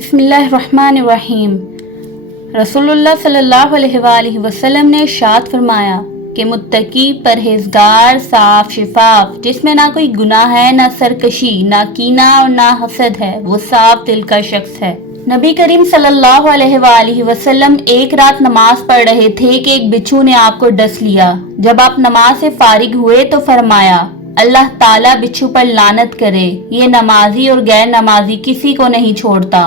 بسم اللہ الرحمن الرحیم۔ رسول اللہ صلی اللہ علیہ وسلم نے ارشاد فرمایا کہ متقی، پرہیزگار، صاف شفاف، جس میں نہ کوئی گناہ ہے، نہ سرکشی، نہ کینہ اور نہ حسد ہے، وہ صاف دل کا شخص ہے۔ نبی کریم صلی اللہ علیہ وسلم ایک رات نماز پڑھ رہے تھے کہ ایک بچھو نے آپ کو ڈس لیا۔ جب آپ نماز سے فارغ ہوئے تو فرمایا، اللہ تعالیٰ بچھو پر لعنت کرے، یہ نمازی اور غیر نمازی کسی کو نہیں چھوڑتا۔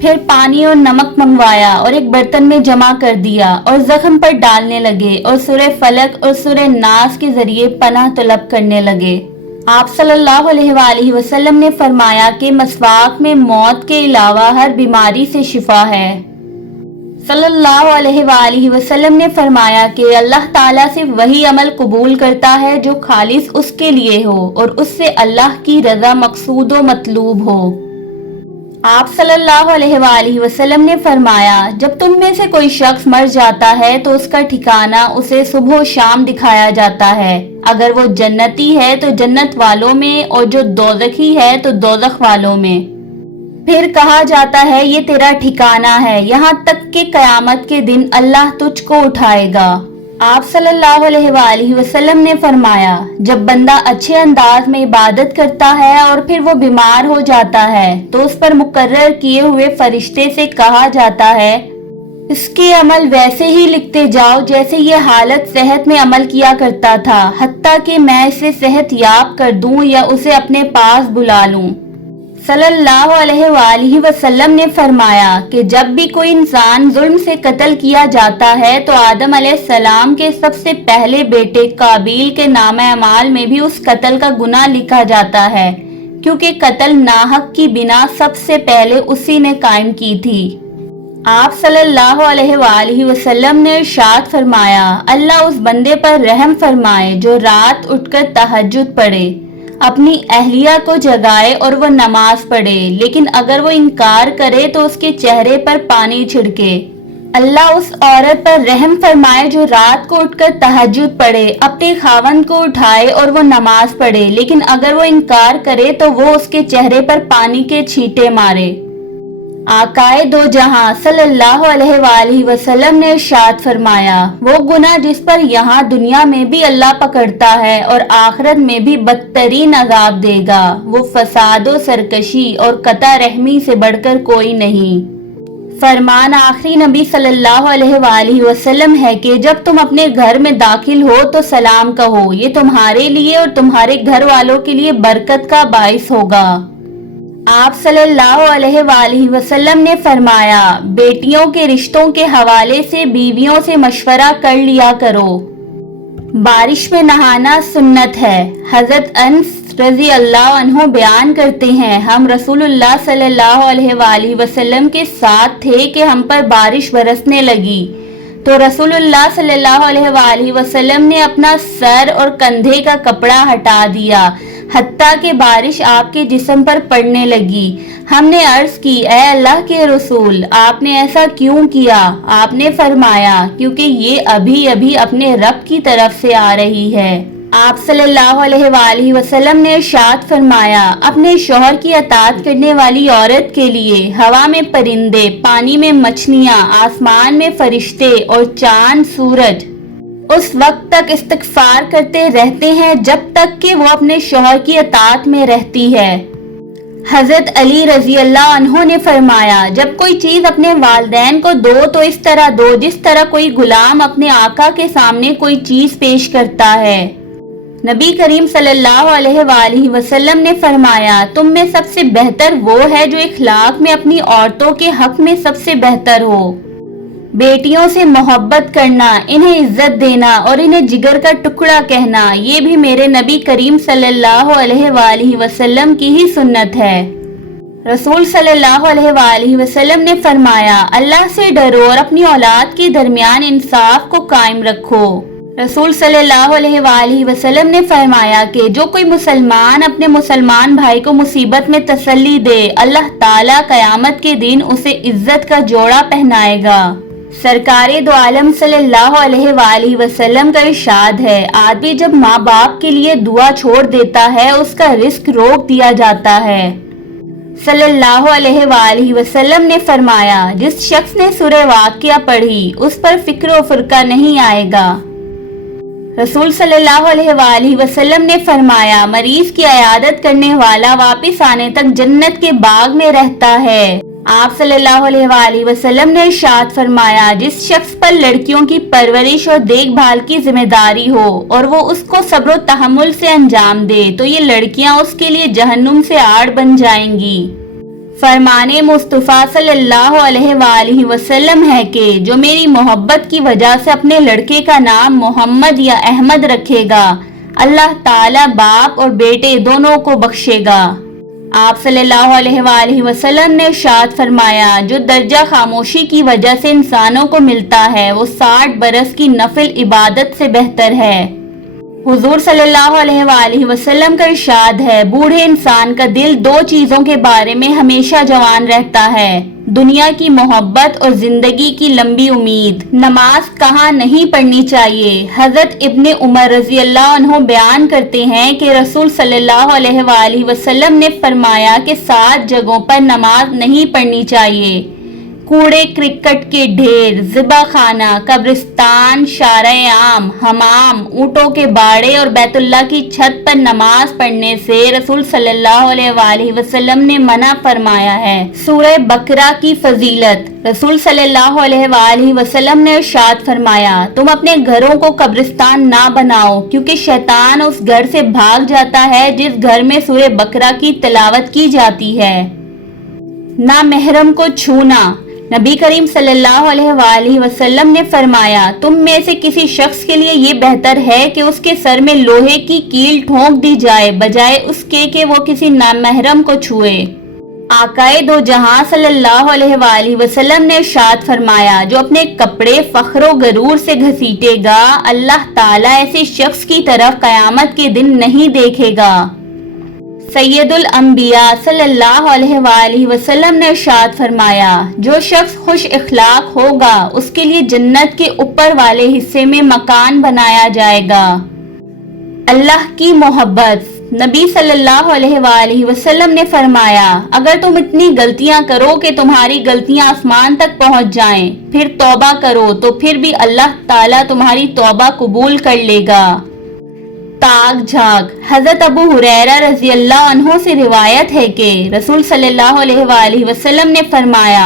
پھر پانی اور نمک منگوایا اور ایک برتن میں جمع کر دیا اور زخم پر ڈالنے لگے اور سورہ فلق اور سورہ ناس کے ذریعے پناہ طلب کرنے لگے۔ آپ صلی اللہ علیہ وسلم نے فرمایا کہ مسواک میں موت کے علاوہ ہر بیماری سے شفا ہے۔ صلی اللہ علیہ وسلم نے فرمایا کہ اللہ تعالیٰ سے وہی عمل قبول کرتا ہے جو خالص اس کے لیے ہو اور اس سے اللہ کی رضا مقصود و مطلوب ہو۔ آپ صلی اللہ علیہ وسلم نے فرمایا، جب تم میں سے کوئی شخص مر جاتا ہے تو اس کا ٹھکانہ اسے صبح و شام دکھایا جاتا ہے۔ اگر وہ جنتی ہے تو جنت والوں میں اور جو دوزخی ہے تو دوزخ والوں میں۔ پھر کہا جاتا ہے یہ تیرا ٹھکانہ ہے، یہاں تک کہ قیامت کے دن اللہ تجھ کو اٹھائے گا۔ آپ صلی اللہ علیہ وسلم نے فرمایا، جب بندہ اچھے انداز میں عبادت کرتا ہے اور پھر وہ بیمار ہو جاتا ہے تو اس پر مقرر کیے ہوئے فرشتے سے کہا جاتا ہے، اس کے عمل ویسے ہی لکھتے جاؤ جیسے یہ حالت صحت میں عمل کیا کرتا تھا، حتیٰ کہ میں اسے صحت یاب کر دوں یا اسے اپنے پاس بلا لوں۔ صلی اللہ علیہ وآلہ وسلم نے فرمایا کہ جب بھی کوئی انسان ظلم سے قتل کیا جاتا ہے تو آدم علیہ السلام کے سب سے پہلے بیٹے قابیل کے نامہ اعمال میں بھی اس قتل کا گناہ لکھا جاتا ہے، کیونکہ قتل ناحق کی بنا سب سے پہلے اسی نے قائم کی تھی۔ آپ صلی اللہ علیہ وآلہ وسلم نے ارشاد فرمایا، اللہ اس بندے پر رحم فرمائے جو رات اٹھ کر تہجد پڑھے، اپنی اہلیہ کو جگائے اور وہ نماز پڑھے، لیکن اگر وہ انکار کرے تو اس کے چہرے پر پانی چھڑکے۔ اللہ اس عورت پر رحم فرمائے جو رات کو اٹھ کر تہجد پڑھے، اپنے خاوند کو اٹھائے اور وہ نماز پڑھے، لیکن اگر وہ انکار کرے تو وہ اس کے چہرے پر پانی کے چھینٹے مارے۔ آقائے دو جہاں صلی اللہ علیہ وآلہ وسلم نے ارشاد فرمایا، وہ گناہ جس پر یہاں دنیا میں بھی اللہ پکڑتا ہے اور آخرت میں بھی بدترین عذاب دے گا، وہ فساد و سرکشی اور قطع رحمی سے بڑھ کر کوئی نہیں۔ فرمان آخری نبی صلی اللہ علیہ وآلہ وسلم ہے کہ جب تم اپنے گھر میں داخل ہو تو سلام کہو، یہ تمہارے لیے اور تمہارے گھر والوں کے لیے برکت کا باعث ہوگا۔ آپ صلی اللہ علیہ وآلہ وسلم نے فرمایا، بیٹیوں کے رشتوں کے حوالے سے بیویوں سے مشورہ کر لیا کرو۔ بارش میں نہانا سنت ہے۔ حضرت انس رضی اللہ عنہ بیان کرتے ہیں، ہم رسول اللہ صلی اللہ علیہ وآلہ وسلم کے ساتھ تھے کہ ہم پر بارش برسنے لگی تو رسول اللہ صلی اللہ علیہ وآلہ وسلم نے اپنا سر اور کندھے کا کپڑا ہٹا دیا، حتیٰ کہ بارش آپ کے جسم پر پڑنے لگی۔ ہم نے عرض کی، اے اللہ کے رسول، آپ نے ایسا کیوں کیا؟ آپ نے فرمایا، کیونکہ یہ ابھی ابھی اپنے رب کی طرف سے آ رہی ہے۔ آپ صلی اللہ علیہ وآلہ وسلم نے ارشاد فرمایا، اپنے شوہر کی اطاعت کرنے والی عورت کے لیے ہوا میں پرندے، پانی میں مچھلیاں، آسمان میں فرشتے اور چاند سورج اس وقت تک استغفار کرتے رہتے ہیں جب تک کہ وہ اپنے شوہر کی اطاعت میں رہتی ہے۔ حضرت علی رضی اللہ عنہ نے فرمایا، جب کوئی چیز اپنے والدین کو دو تو اس طرح دو جس طرح کوئی غلام اپنے آقا کے سامنے کوئی چیز پیش کرتا ہے۔ نبی کریم صلی اللہ علیہ وآلہ وسلم نے فرمایا، تم میں سب سے بہتر وہ ہے جو اخلاق میں اپنی عورتوں کے حق میں سب سے بہتر ہو۔ بیٹیوں سے محبت کرنا، انہیں عزت دینا اور انہیں جگر کا ٹکڑا کہنا، یہ بھی میرے نبی کریم صلی اللہ علیہ وآلہ وسلم کی ہی سنت ہے۔ رسول صلی اللہ علیہ وآلہ وسلم نے فرمایا، اللہ سے ڈرو اور اپنی اولاد کے درمیان انصاف کو قائم رکھو۔ رسول صلی اللہ علیہ وآلہ وسلم نے فرمایا کہ جو کوئی مسلمان اپنے مسلمان بھائی کو مصیبت میں تسلی دے، اللہ تعالیٰ قیامت کے دن اسے عزت کا جوڑا پہنائے گا۔ سرکار دو عالم صلی اللہ علیہ وآلہ وسلم کا ارشاد ہے، آدمی جب ماں باپ کے لیے دعا چھوڑ دیتا ہے اس کا رزق روک دیا جاتا ہے۔ صلی اللہ علیہ وآلہ وسلم نے فرمایا جس شخص نے سورہ واقعہ پڑھی اس پر فکر و فرقہ نہیں آئے گا۔ رسول صلی اللہ علیہ وآلہ وسلم نے فرمایا مریض کی عیادت کرنے والا واپس آنے تک جنت کے باغ میں رہتا ہے۔ آپ صلی اللہ علیہ وآلہ وسلم نے ارشاد فرمایا جس شخص پر لڑکیوں کی پرورش اور دیکھ بھال کی ذمہ داری ہو اور وہ اس کو صبر و تحمل سے انجام دے تو یہ لڑکیاں اس کے لیے جہنم سے آڑ بن جائیں گی۔ فرمانے مصطفیٰ صلی اللہ علیہ وآلہ وسلم ہے کہ جو میری محبت کی وجہ سے اپنے لڑکے کا نام محمد یا احمد رکھے گا اللہ تعالیٰ باپ اور بیٹے دونوں کو بخشے گا۔ آپ صلی اللہ علیہ وآلہ وسلم نے ارشاد فرمایا جو درجہ خاموشی کی وجہ سے انسانوں کو ملتا ہے وہ 60 برس کی نفل عبادت سے بہتر ہے۔ حضور صلی اللہ علیہ وآلہ وسلم کا ارشاد ہے بوڑھے انسان کا دل 2 چیزوں کے بارے میں ہمیشہ جوان رہتا ہے، دنیا کی محبت اور زندگی کی لمبی امید۔ نماز کہاں نہیں پڑھنی چاہیے؟ حضرت ابن عمر رضی اللہ عنہ بیان کرتے ہیں کہ رسول صلی اللہ علیہ وآلہ وسلم نے فرمایا کہ 7 جگہوں پر نماز نہیں پڑھنی چاہیے: کوڑے کرکٹ کے ڈھیر، ذبح خانہ، قبرستان، شارع عام، حمام، اونٹوں کے باڑے اور بیت اللہ کی چھت پر نماز پڑھنے سے رسول صلی اللہ علیہ وآلہ وسلم نے منع فرمایا ہے۔ سورہ بقرہ کی فضیلت۔ رسول صلی اللہ علیہ وآلہ وسلم نے ارشاد فرمایا تم اپنے گھروں کو قبرستان نہ بناؤ کیونکہ شیطان اس گھر سے بھاگ جاتا ہے جس گھر میں سورہ بقرہ کی تلاوت کی جاتی ہے۔ نہ محرم کو چھونا۔ نبی کریم صلی اللہ علیہ وآلہ وسلم نے فرمایا تم میں سے کسی شخص کے لیے یہ بہتر ہے کہ اس کے سر میں لوہے کی کیل ٹھونک دی جائے بجائے اس کے کہ وہ کسی نامحرم کو چھوئے۔ آقائے دو جہاں صلی اللہ علیہ وآلہ وسلم نے ارشاد فرمایا جو اپنے کپڑے فخر و غرور سے گھسیٹے گا اللہ تعالیٰ ایسے شخص کی طرف قیامت کے دن نہیں دیکھے گا۔ سید الانبیاء صلی اللہ علیہ وآلہ وسلم نے ارشاد فرمایا جو شخص خوش اخلاق ہوگا اس کے لیے جنت کے اوپر والے حصے میں مکان بنایا جائے گا۔ اللہ کی محبت۔ نبی صلی اللہ علیہ وآلہ وسلم نے فرمایا اگر تم اتنی غلطیاں کرو کہ تمہاری غلطیاں آسمان تک پہنچ جائیں پھر توبہ کرو تو پھر بھی اللہ تعالیٰ تمہاری توبہ قبول کر لے گا۔ تاک جھاگ۔ حضرت ابو ہریرہ رضی اللہ عنہ سے روایت ہے کہ رسول صلی اللہ علیہ وآلہ وسلم نے فرمایا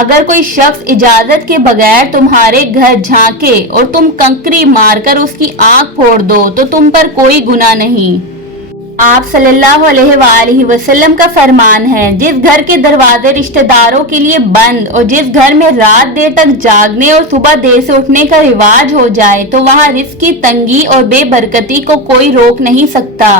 اگر کوئی شخص اجازت کے بغیر تمہارے گھر جھانکے اور تم کنکری مار کر اس کی آنکھ پھوڑ دو تو تم پر کوئی گناہ نہیں۔ آپ صلی اللہ علیہ وآلہ وسلم کا فرمان ہے جس گھر کے دروازے رشتہ داروں کے لیے بند اور جس گھر میں رات دیر تک جاگنے اور صبح دیر سے اٹھنے کا رواج ہو جائے تو وہاں رزق کی تنگی اور بے برکتی کو کوئی روک نہیں سکتا۔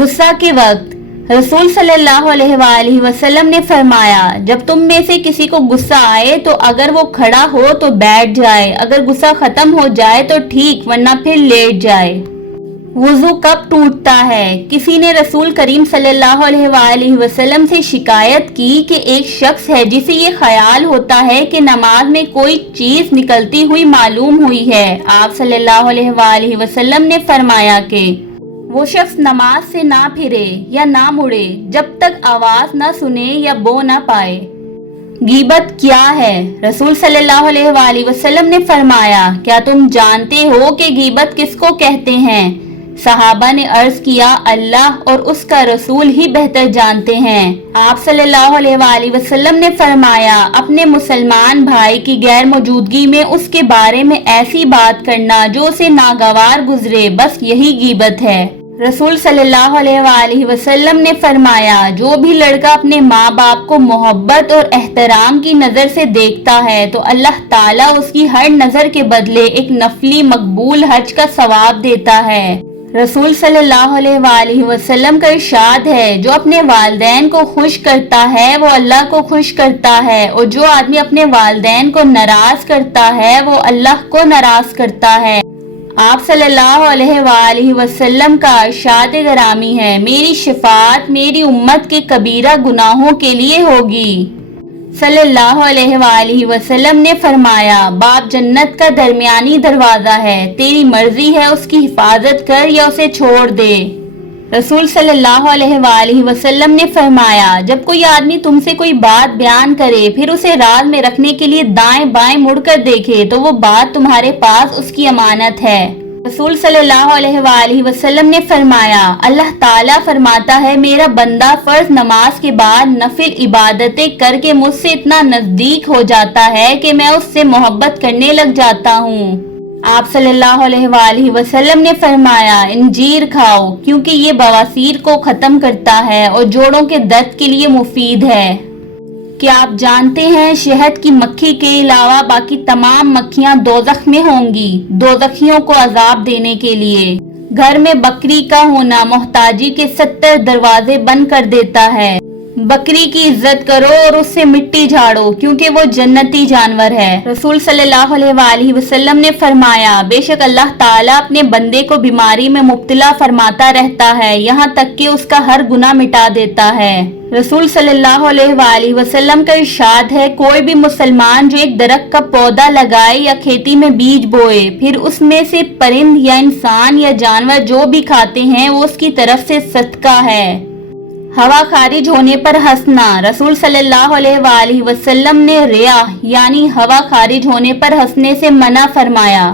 غصہ کے وقت۔ رسول صلی اللہ علیہ وآلہ وسلم نے فرمایا جب تم میں سے کسی کو غصہ آئے تو اگر وہ کھڑا ہو تو بیٹھ جائے، اگر غصہ ختم ہو جائے تو ٹھیک ورنہ پھر لیٹ جائے۔ وضو کب ٹوٹتا ہے؟ کسی نے رسول کریم صلی اللہ علیہ وآلہ وسلم سے شکایت کی کہ ایک شخص ہے جسے یہ خیال ہوتا ہے کہ نماز میں کوئی چیز نکلتی ہوئی معلوم ہوئی ہے۔ آپ صلی اللہ علیہ وآلہ وسلم نے فرمایا کہ وہ شخص نماز سے نہ پھرے یا نہ مڑے جب تک آواز نہ سنے یا بو نہ پائے۔ غیبت کیا ہے؟ رسول صلی اللہ علیہ وآلہ وسلم نے فرمایا کیا تم جانتے ہو کہ غیبت کس کو کہتے ہیں؟ صحابہ نے عرض کیا اللہ اور اس کا رسول ہی بہتر جانتے ہیں۔ آپ صلی اللہ علیہ وآلہ وسلم نے فرمایا اپنے مسلمان بھائی کی غیر موجودگی میں اس کے بارے میں ایسی بات کرنا جو اسے ناگوار گزرے بس یہی غیبت ہے۔ رسول صلی اللہ علیہ وآلہ وسلم نے فرمایا جو بھی لڑکا اپنے ماں باپ کو محبت اور احترام کی نظر سے دیکھتا ہے تو اللہ تعالیٰ اس کی ہر نظر کے بدلے ایک نفلی مقبول حج کا ثواب دیتا ہے۔ رسول صلی اللہ علیہ وآلہ وسلم کا ارشاد ہے جو اپنے والدین کو خوش کرتا ہے وہ اللہ کو خوش کرتا ہے اور جو آدمی اپنے والدین کو ناراض کرتا ہے وہ اللہ کو ناراض کرتا ہے۔ آپ صلی اللہ علیہ وآلہ وسلم کا ارشاد گرامی ہے میری شفاعت میری امت کے کبیرہ گناہوں کے لیے ہوگی۔ صلی اللہ علیہ وآلہ وسلم نے فرمایا باپ جنت کا درمیانی دروازہ ہے، تیری مرضی ہے اس کی حفاظت کر یا اسے چھوڑ دے۔ رسول صلی اللہ علیہ وآلہ وسلم نے فرمایا جب کوئی آدمی تم سے کوئی بات بیان کرے پھر اسے راز میں رکھنے کے لیے دائیں بائیں مڑ کر دیکھے تو وہ بات تمہارے پاس اس کی امانت ہے۔ رسول صلی اللہ علیہ وآلہ وسلم نے فرمایا اللہ تعالیٰ فرماتا ہے میرا بندہ فرض نماز کے بعد نفل عبادتیں کر کے مجھ سے اتنا نزدیک ہو جاتا ہے کہ میں اس سے محبت کرنے لگ جاتا ہوں۔ آپ صلی اللہ علیہ وآلہ وسلم نے فرمایا انجیر کھاؤ کیونکہ یہ بواسیر کو ختم کرتا ہے اور جوڑوں کے درد کے لیے مفید ہے۔ کیا آپ جانتے ہیں شہد کی مکھی کے علاوہ باقی تمام مکھیاں دوزخ میں ہوں گی دوزخیوں کو عذاب دینے کے لیے۔ گھر میں بکری کا ہونا محتاجی کے 70 دروازے بند کر دیتا ہے۔ بکری کی عزت کرو اور اس سے مٹی جھاڑو کیونکہ وہ جنتی جانور ہے۔ رسول صلی اللہ علیہ وآلہ وسلم نے فرمایا بے شک اللہ تعالیٰ اپنے بندے کو بیماری میں مبتلا فرماتا رہتا ہے یہاں تک کہ اس کا ہر گناہ مٹا دیتا ہے۔ رسول صلی اللہ علیہ وآلہ وسلم کا ارشاد ہے کوئی بھی مسلمان جو ایک درخت کا پودا لگائے یا کھیتی میں بیج بوئے پھر اس میں سے پرند یا انسان یا جانور جو بھی کھاتے ہیں وہ اس کی طرف سے صدقہ ہے۔ ہوا خارج ہونے پر ہنسنا، رسول صلی اللہ علیہ وآلہ وسلم نے ریا یعنی ہوا خارج ہونے پر ہنسنے سے منع فرمایا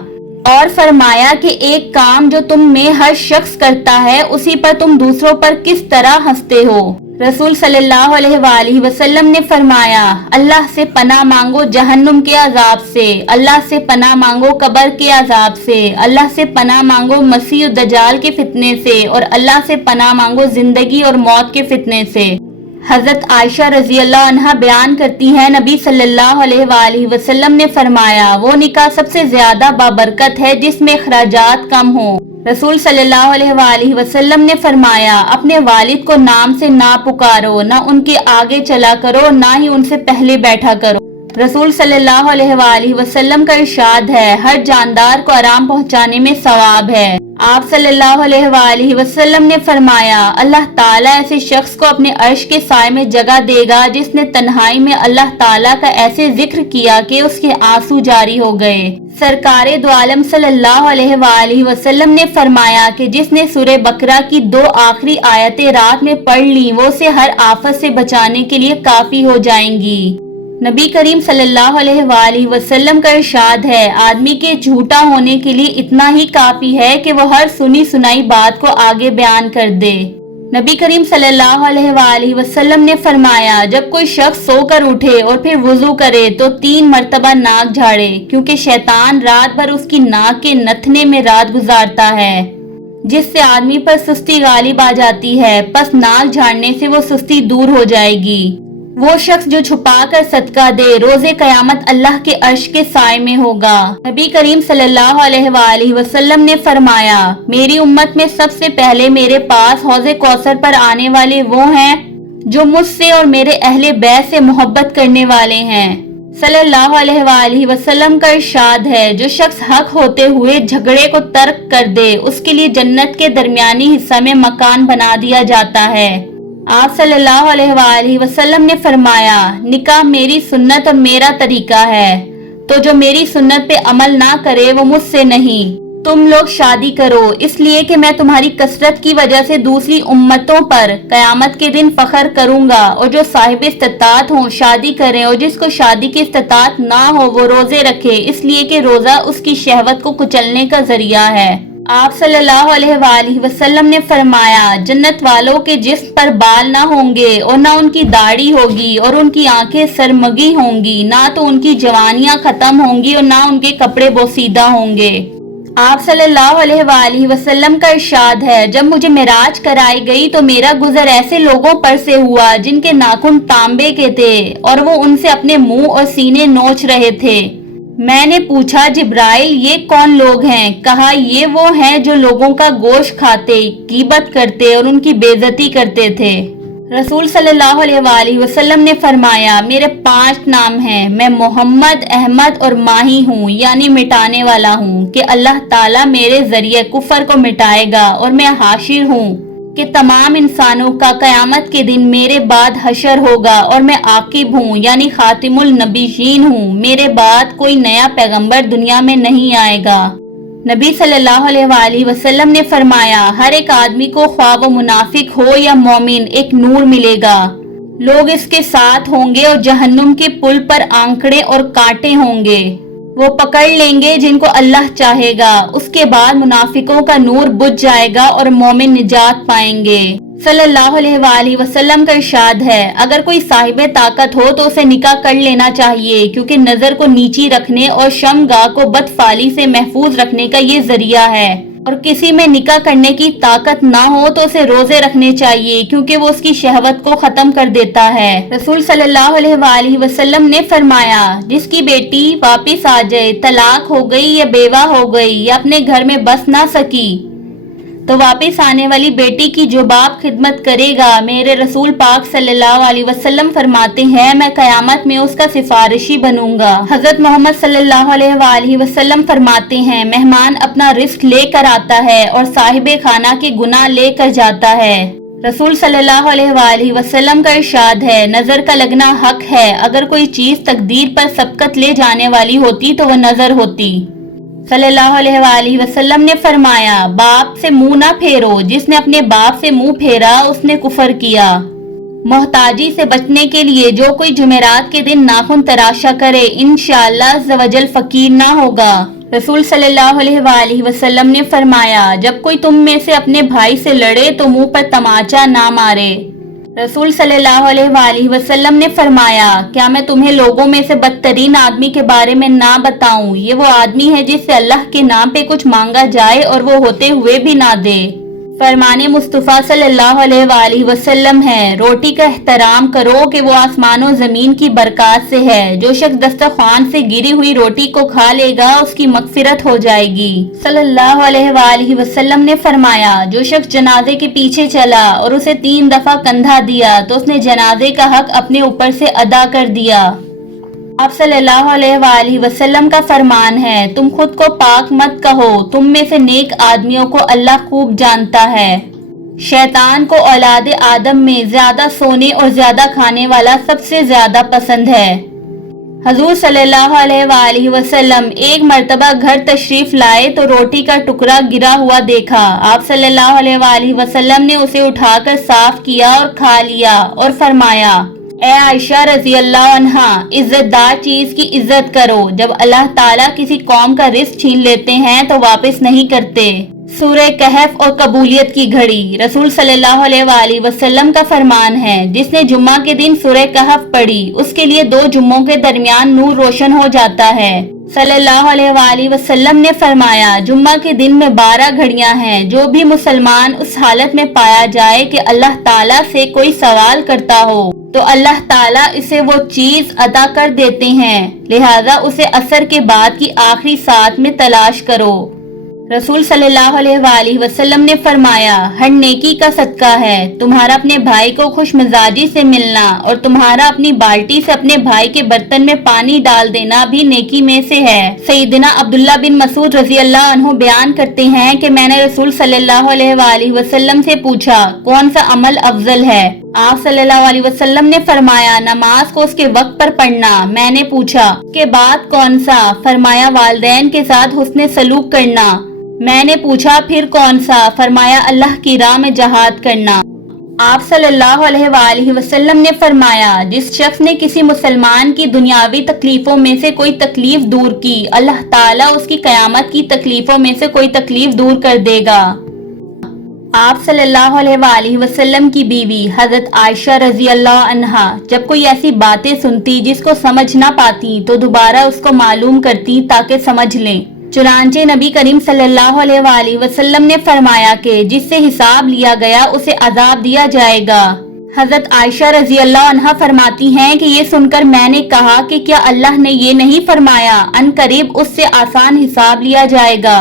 اور فرمایا کہ ایک کام جو تم میں ہر شخص کرتا ہے اسی پر تم دوسروں پر کس طرح ہنستے ہو۔ رسول صلی اللہ علیہ وآلہ وسلم نے فرمایا اللہ سے پناہ مانگو جہنم کے عذاب سے، اللہ سے پناہ مانگو قبر کے عذاب سے، اللہ سے پناہ مانگو مسیح الدجال کے فتنے سے اور اللہ سے پناہ مانگو زندگی اور موت کے فتنے سے۔ حضرت عائشہ رضی اللہ عنہا بیان کرتی ہیں نبی صلی اللہ علیہ وآلہ وسلم نے فرمایا وہ نکاح سب سے زیادہ بابرکت ہے جس میں اخراجات کم ہوں۔ رسول صلی اللہ علیہ وآلہ وسلم نے فرمایا اپنے والد کو نام سے نہ پکارو، نہ ان کے آگے چلا کرو نہ ہی ان سے پہلے بیٹھا کرو۔ رسول صلی اللہ علیہ وآلہ وسلم کا ارشاد ہے ہر جاندار کو آرام پہنچانے میں ثواب ہے۔ آپ صلی اللہ علیہ وآلہ وسلم نے فرمایا اللہ تعالیٰ ایسے شخص کو اپنے عرش کے سائے میں جگہ دے گا جس نے تنہائی میں اللہ تعالیٰ کا ایسے ذکر کیا کہ اس کے آنسو جاری ہو گئے۔ سرکار دو عالم صلی اللہ علیہ وآلہ وسلم نے فرمایا کہ جس نے سورہ بقرہ کی 2 آخری آیتیں رات میں پڑھ لی وہ اسے ہر آفت سے بچانے کے لیے کافی ہو جائیں گی۔ نبی کریم صلی اللہ علیہ وآلہ وسلم کا ارشاد ہے آدمی کے جھوٹا ہونے کے لیے اتنا ہی کافی ہے کہ وہ ہر سنی سنائی بات کو آگے بیان کر دے۔ نبی کریم صلی اللہ علیہ وآلہ وسلم نے فرمایا جب کوئی شخص سو کر اٹھے اور پھر وضو کرے تو 3 مرتبہ ناک جھاڑے کیونکہ شیطان رات بھر اس کی ناک کے نتھنے میں رات گزارتا ہے جس سے آدمی پر سستی غالب آ جاتی ہے، پس ناک جھاڑنے سے وہ سستی دور ہو جائے گی۔ وہ شخص جو چھپا کر صدقہ دے روز قیامت اللہ کے عرش کے سائے میں ہوگا۔ نبی کریم صلی اللہ علیہ وآلہ وسلم نے فرمایا میری امت میں سب سے پہلے میرے پاس حوض کوثر پر آنے والے وہ ہیں جو مجھ سے اور میرے اہل بیت سے محبت کرنے والے ہیں۔ صلی اللہ علیہ وآلہ وسلم کا ارشاد ہے جو شخص حق ہوتے ہوئے جھگڑے کو ترک کر دے اس کے لیے جنت کے درمیانی حصہ میں مکان بنا دیا جاتا ہے۔ آپ صلی اللہ علیہ وآلہ وسلم نے فرمایا نکاح میری سنت اور میرا طریقہ ہے تو جو میری سنت پہ عمل نہ کرے وہ مجھ سے نہیں۔ تم لوگ شادی کرو اس لیے کہ میں تمہاری کثرت کی وجہ سے دوسری امتوں پر قیامت کے دن فخر کروں گا، اور جو صاحب استطاعت ہوں شادی کریں اور جس کو شادی کی استطاعت نہ ہو وہ روزے رکھے اس لیے کہ روزہ اس کی شہوت کو کچلنے کا ذریعہ ہے۔ آپ صلی اللہ علیہ وآلہ وسلم نے فرمایا جنت والوں کے جسم پر بال نہ ہوں گے اور نہ ان کی داڑھی ہوگی اور ان کی آنکھیں سرمگی ہوں گی، نہ تو ان کی جوانیاں ختم ہوں گی اور نہ ان کے کپڑے بوسیدہ ہوں گے۔ آپ صلی اللہ علیہ وآلہ وسلم کا ارشاد ہے جب مجھے معراج کرائی گئی تو میرا گزر ایسے لوگوں پر سے ہوا جن کے ناخن تانبے کے تھے اور وہ ان سے اپنے منہ اور سینے نوچ رہے تھے۔ میں نے پوچھا جبرائیل یہ کون لوگ ہیں؟ کہا یہ وہ ہیں جو لوگوں کا گوشت کھاتے، غیبت کرتے اور ان کی بے عزتی کرتے تھے۔ رسول صلی اللہ علیہ وآلہ وسلم نے فرمایا میرے 5 نام ہیں، میں محمد، احمد اور ماہی ہوں یعنی مٹانے والا ہوں کہ اللہ تعالیٰ میرے ذریعے کفر کو مٹائے گا، اور میں حاشر ہوں کہ تمام انسانوں کا قیامت کے دن میرے بعد حشر ہوگا، اور میں عاقب ہوں یعنی خاتم النبیین ہوں، میرے بعد کوئی نیا پیغمبر دنیا میں نہیں آئے گا۔ نبی صلی اللہ علیہ وآلہ وسلم نے فرمایا ہر ایک آدمی کو خواہ وہ منافق ہو یا مومن ایک نور ملے گا، لوگ اس کے ساتھ ہوں گے اور جہنم کے پل پر آنکڑے اور کانٹے ہوں گے، وہ پکڑ لیں گے جن کو اللہ چاہے گا، اس کے بعد منافقوں کا نور بجھ جائے گا اور مومن نجات پائیں گے۔ صلی اللہ علیہ وآلہ وسلم کا ارشاد ہے اگر کوئی صاحب طاقت ہو تو اسے نکاح کر لینا چاہیے، کیونکہ نظر کو نیچی رکھنے اور شرمگاہ کو بدفعلی سے محفوظ رکھنے کا یہ ذریعہ ہے، اور کسی میں نکاح کرنے کی طاقت نہ ہو تو اسے روزے رکھنے چاہیے کیونکہ وہ اس کی شہوت کو ختم کر دیتا ہے۔ رسول صلی اللہ علیہ وآلہ وسلم نے فرمایا جس کی بیٹی واپس آ جائے، طلاق ہو گئی یا بیوہ ہو گئی یا اپنے گھر میں بس نہ سکی، تو واپس آنے والی بیٹی کی جو باپ خدمت کرے گا، میرے رسول پاک صلی اللہ علیہ وسلم فرماتے ہیں میں قیامت میں اس کا سفارشی بنوں گا۔ حضرت محمد صلی اللہ علیہ وآلہ وسلم فرماتے ہیں مہمان اپنا رزق لے کر آتا ہے اور صاحب خانہ کے گناہ لے کر جاتا ہے۔ رسول صلی اللہ علیہ وآلہ وسلم کا ارشاد ہے نظر کا لگنا حق ہے، اگر کوئی چیز تقدیر پر سبقت لے جانے والی ہوتی تو وہ نظر ہوتی۔ صلی اللہ علیہ وآلہ وسلم نے فرمایا باپ سے منہ نہ پھیرو، جس نے اپنے باپ سے منہ پھیرا اس نے کفر کیا۔ محتاجی سے بچنے کے لیے جو کوئی جمعرات کے دن ناخن تراشا کرے انشاءاللہ عز و جل فقیر نہ ہوگا۔ رسول صلی اللہ علیہ وآلہ وسلم نے فرمایا جب کوئی تم میں سے اپنے بھائی سے لڑے تو منہ پر تماچا نہ مارے۔ رسول صلی اللہ علیہ وآلہ وسلم نے فرمایا کیا میں تمہیں لوگوں میں سے بدترین آدمی کے بارے میں نہ بتاؤں؟ یہ وہ آدمی ہے جس سے اللہ کے نام پہ کچھ مانگا جائے اور وہ ہوتے ہوئے بھی نہ دے۔ فرمان مصطفیٰ صلی اللہ علیہ وآلہ وسلم ہے روٹی کا احترام کرو کہ وہ آسمان و زمین کی برکات سے ہے، جو شخص دسترخوان سے گری ہوئی روٹی کو کھا لے گا اس کی مغفرت ہو جائے گی۔ صلی اللہ علیہ وآلہ وسلم نے فرمایا جو شخص جنازے کے پیچھے چلا اور اسے 3 دفعہ کندھا دیا تو اس نے جنازے کا حق اپنے اوپر سے ادا کر دیا۔ آپ صلی اللہ علیہ وآلہ وسلم کا فرمان ہے تم خود کو پاک مت کہو، تم میں سے نیک آدمیوں کو اللہ خوب جانتا ہے۔ شیطان کو اولاد آدم میں زیادہ سونے اور زیادہ کھانے والا سب سے زیادہ پسند ہے۔ حضور صلی اللہ علیہ وآلہ وسلم ایک مرتبہ گھر تشریف لائے تو روٹی کا ٹکڑا گرا ہوا دیکھا۔ آپ صلی اللہ علیہ وآلہ وسلم نے اسے اٹھا کر صاف کیا اور کھا لیا اور فرمایا اے عائشہ رضی اللہ عنہا عزت دار چیز کی عزت کرو، جب اللہ تعالیٰ کسی قوم کا رزق چھین لیتے ہیں تو واپس نہیں کرتے۔ سورہ کہف اور قبولیت کی گھڑی۔ رسول صلی اللہ علیہ وآلہ وسلم کا فرمان ہے جس نے جمعہ کے دن سورہ کہف پڑھی اس کے لیے 2 جمعوں کے درمیان نور روشن ہو جاتا ہے۔ صلی اللہ علیہ وآلہ وسلم نے فرمایا جمعہ کے دن میں 12 گھڑیاں ہیں، جو بھی مسلمان اس حالت میں پایا جائے کہ اللہ تعالیٰ سے کوئی سوال کرتا ہو تو اللہ تعالیٰ اسے وہ چیز عطا کر دیتے ہیں، لہذا اسے عصر کے بعد کی آخری ساعت میں تلاش کرو۔ رسول صلی اللہ علیہ وآلہ وسلم نے فرمایا ہر نیکی کا صدقہ ہے تمہارا اپنے بھائی کو خوش مزاجی سے ملنا اور تمہارا اپنی بالٹی سے اپنے بھائی کے برتن میں پانی ڈال دینا بھی نیکی میں سے ہے۔ سیدنا عبداللہ بن مسعود رضی اللہ عنہ بیان کرتے ہیں کہ میں نے رسول صلی اللہ علیہ وآلہ وسلم سے پوچھا کون سا عمل افضل ہے؟ آپ صلی اللہ علیہ وسلم نے فرمایا نماز کو اس کے وقت پر پڑھنا۔ میں نے پوچھا کے بعد کون سا؟ فرمایا والدین کے ساتھ حسن سلوک کرنا۔ میں نے پوچھا پھر کون سا؟ فرمایا اللہ کی راہ میں جہاد کرنا۔ آپ صلی اللہ علیہ وآلہ وسلم نے فرمایا جس شخص نے کسی مسلمان کی دنیاوی تکلیفوں میں سے کوئی تکلیف دور کی اللہ تعالیٰ اس کی قیامت کی تکلیفوں میں سے کوئی تکلیف دور کر دے گا۔ آپ صلی اللہ علیہ وآلہ وسلم کی بیوی حضرت عائشہ رضی اللہ عنہا جب کوئی ایسی باتیں سنتی جس کو سمجھ نہ پاتی تو دوبارہ اس کو معلوم کرتی تاکہ سمجھ لیں۔ چنانچہ نبی کریم صلی اللہ علیہ وآلہ وسلم نے فرمایا کہ جس سے حساب لیا گیا اسے عذاب دیا جائے گا۔ حضرت عائشہ رضی اللہ عنہا فرماتی ہیں کہ یہ سن کر میں نے کہا کہ کیا اللہ نے یہ نہیں فرمایا ان قریب اس سے آسان حساب لیا جائے گا؟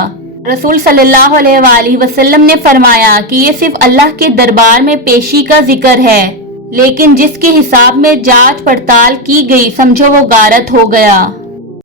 رسول صلی اللہ علیہ وآلہ وسلم نے فرمایا کہ یہ صرف اللہ کے دربار میں پیشی کا ذکر ہے، لیکن جس کے حساب میں جانچ پڑتال کی گئی سمجھو وہ غارت ہو گیا۔